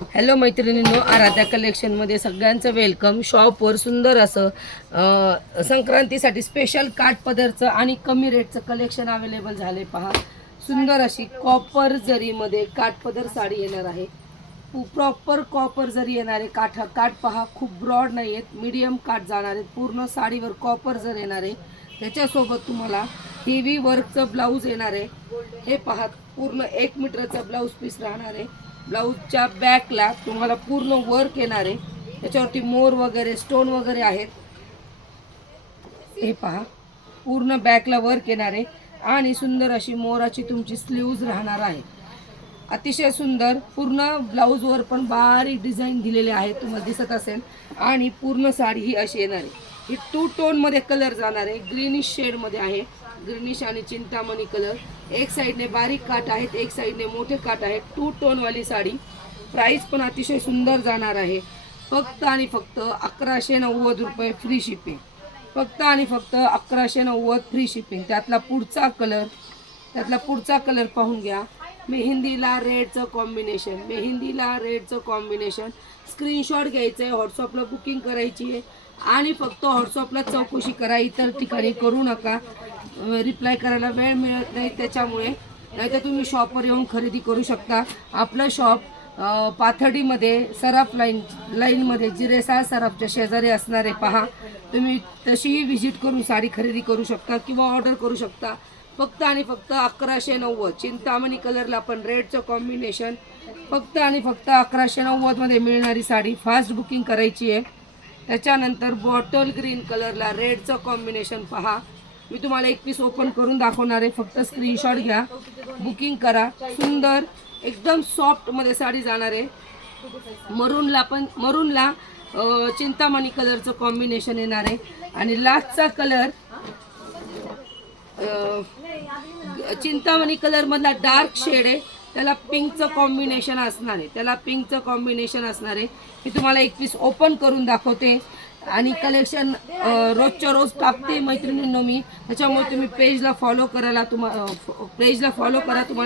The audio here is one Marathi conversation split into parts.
हॅलो मैत्रिणींनो, आराध्या कलेक्शनमध्ये सगळ्यांचं वेलकम. शॉपवर सुंदर असं संक्रांतीसाठी स्पेशल काठ पदरचं आणि कमी रेटचं कलेक्शन अवेलेबल झाले. पहा, सुंदर अशी कॉपर जरीमध्ये काठपदर साडी येणार आहे. प्रॉपर कॉपर जरी येणार आहे. काठ पहा, खूप ब्रॉड नाही आहेत, मीडियम काठ जाणार आहेत. पूर्ण साडीवर कॉपर जर येणार आहे. त्याच्यासोबत तुम्हाला हेवी वर्कचं ब्लाऊज येणार आहे. हे पहा, पूर्ण 1 मीटरचं ब्लाऊज पीस राहणार आहे. ब्लाऊजच्या बॅकला तुम्हाला पूर्ण वर्क येणार आहे. त्याच्यावरती मोर वगैरे स्टोन वगैरे आहेत. हे पहा, पूर्ण बॅकला वर्क येणार आहे आणि सुंदर अशी मोराची तुमची स्लीव्ज राहणार आहे. अतिशय सुंदर. पूर्ण ब्लाऊजवर पण बारीक डिझाईन दिलेले आहे, तुम्हाला दिसत असेल. आणि पूर्ण साडी ही अशी येणार आहे. ही 2 टोनमध्ये कलर जाणार आहे. ग्रीनिश शेडमध्ये आहे, ग्रीनिश आणि चिंतामणी कलर. एक साईडने बारीक काठ आहेत, एक साईडने मोठे काठ आहेत. 2 टोनवाली साडी. प्राईस पण अतिशय सुंदर जाणार आहे. फक्त आणि फक्त 1190 रुपये फ्री शिपिंग. फक्त आणि फक्त 1190 फ्री शिपिंग. त्यातला पुढचा कलर पाहून घ्या. मेहंदीला रेडचं कॉम्बिनेशन. स्क्रीनशॉट घ्यायचं आहे, व्हॉट्सअपला बुकिंग करायची आहे आणि फक्त व्हॉट्सअपला चौकशी करा. इतर ठिकाणी करू नका, रिप्लाय करायला वेळ मिळत नाही त्याच्यामुळे. नाहीतर तुम्ही शॉपवर येऊन खरेदी करू शकता. आपलं शॉप पाथर्डीमध्ये सराफ लाईनमध्ये जिरेसा सराफच्या शेजारी असणारे. पहा, तुम्ही तशीही व्हिजिट करून साडी खरेदी करू शकता किंवा ऑर्डर करू शकता. फक्त आणि फक्त 1190. चिंतामणी कलरला पण रेडचं कॉम्बिनेशन. फक्त आणि फक्त 1190मध्ये मिळणारी साडी. फास्ट बुकिंग करायची आहे. त्याच्यानंतर बॉटल ग्रीन कलरला रेडचं कॉम्बिनेशन. पहा, मी तुम्हाला एक पीस ओपन करून दाखवणार आहे. फक्त स्क्रीनशॉट घ्या, बुकिंग करा. सुंदर एकदम सॉफ्टमध्ये साडी जाणार आहे. मरूनला चिंतामणी कलरचं कॉम्बिनेशन येणार आहे. आणि लास्टचा कलर चिंतामणी कलरमधला डार्क शेड आहे, त्याला पिंकचं कॉम्बिनेशन असणार आहे. मी तुम्हाला एक पीस ओपन करून दाखवते. आणि कलेक्शन रोजच्या रोज टाकते मैत्रिणींनो मी, त्याच्यामुळे तुम्ही पेजला फॉलो करा. तुम्हाला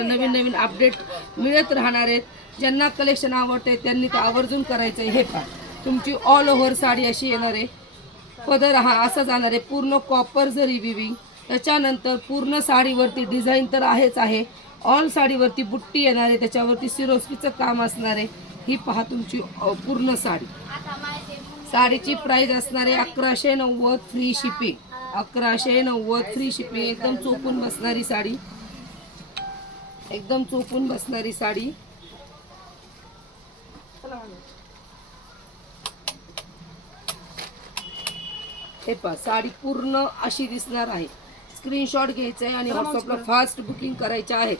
नवीन नवीन अपडेट मिळत राहणार आहेत. ज्यांना कलेक्शन आवडते त्यांनी ते आवर्जून करायचं आहे. हे पहा, तुमची ऑल ओव्हर साडी अशी येणार आहे. पदर हा असा जाणार आहे, पूर्ण कॉपर जरी विविंग. त्याच्यानंतर पूर्ण साडीवरती डिझाईन तर आहेच आहे. ऑल साडीवरती बुट्टी येणार आहे, त्याच्यावरती सिरोस्कीचं काम असणार आहे. ही पहा तुमची पूर्ण साडी. साडीची प्राइस असणार आहे 1190 फ्री शिपिंग. 1190 free shipping. एकदम चोपून बसणारी साडी. हे पहा, साडी पूर्ण अशी दिसणार आहे. स्क्रीनशॉट घ्यायचा आहे आणि व्हॉट्सअपला फास्ट बुकिंग करायचं आहे.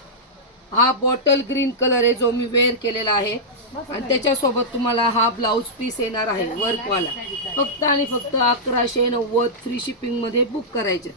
हा बॉटल ग्रीन कलर आहे जो मी वेअर केलेला आहे. आणि त्याच्यासोबत तुम्हाला हा ब्लाऊज पीस येणार आहे वर्कवाला. फक्त आणि फक्त 1190 फ्री शिपिंगमध्ये बुक करायचे.